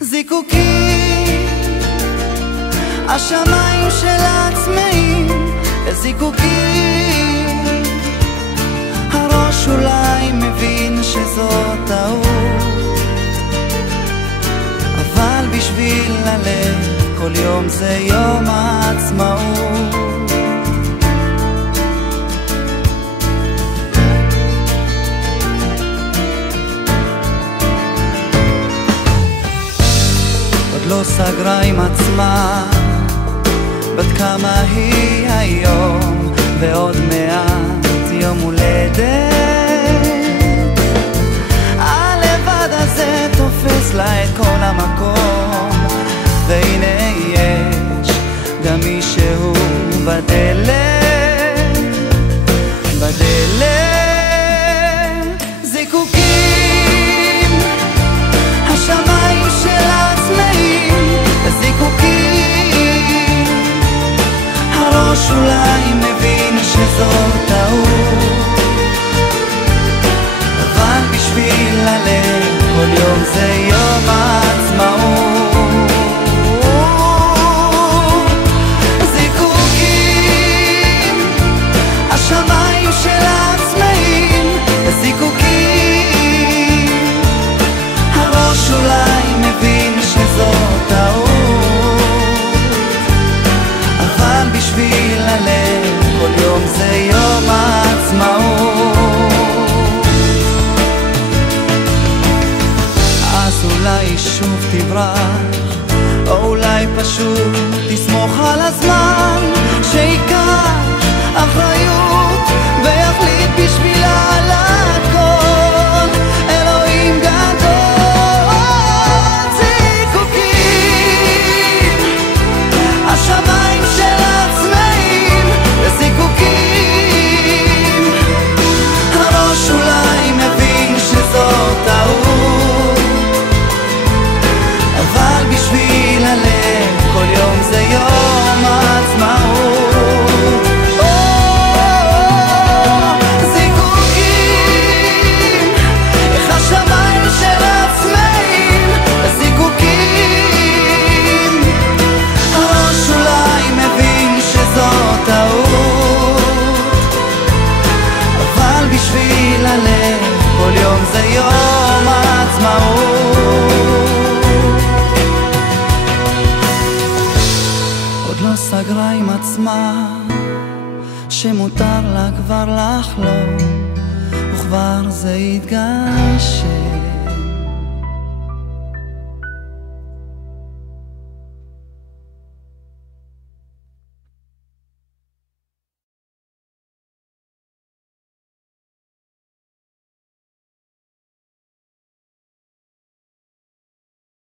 זיקוקים, השמיים של הצמאים זיקוקים. הראש אולי מבין שזו טעות, אבל בשביל הלב כל יום זה יום העצמאות. עוד לא סגרה עם עצמה בת כמה היא היום, ועוד מעט יום הולדת. הלבד הזה תופס לה את כל המקום, והנה יש גם מישהו בדלת, בדלת. זיקוקים, השמיים של הצמאים זיקוקים. הראש אולי מבין שזו טעות, אבל בשביל הלב כל יום זה יום העצמאות. זיקוקים, השמיים של העצמאים זיקוקים. הראש אולי מבין שזו טעות, אבל בשביל הלב כל יום זה יום העצמאות. אז אולי שוב תברח, או אולי פשוט תסמוך על הזמן שיקח אחריות ויחליט בשבילה על הכל. אלוהים גדול. זיקוקים, השמיים של עצמאים זיקוקים. הראש אולי מבין שזו טעות, אבל בשביל הלב כל יום זה יום העצמאות. זיקוקים, איך השמיים של עצמאים זיקוקים. הראש אולי מבין שזו טעות, אבל בשביל הלב כל יום זה יום העצמאות. עוד לא סגרה עם עצמה שמותר לה כבר לחלום, וכבר זה התגשם.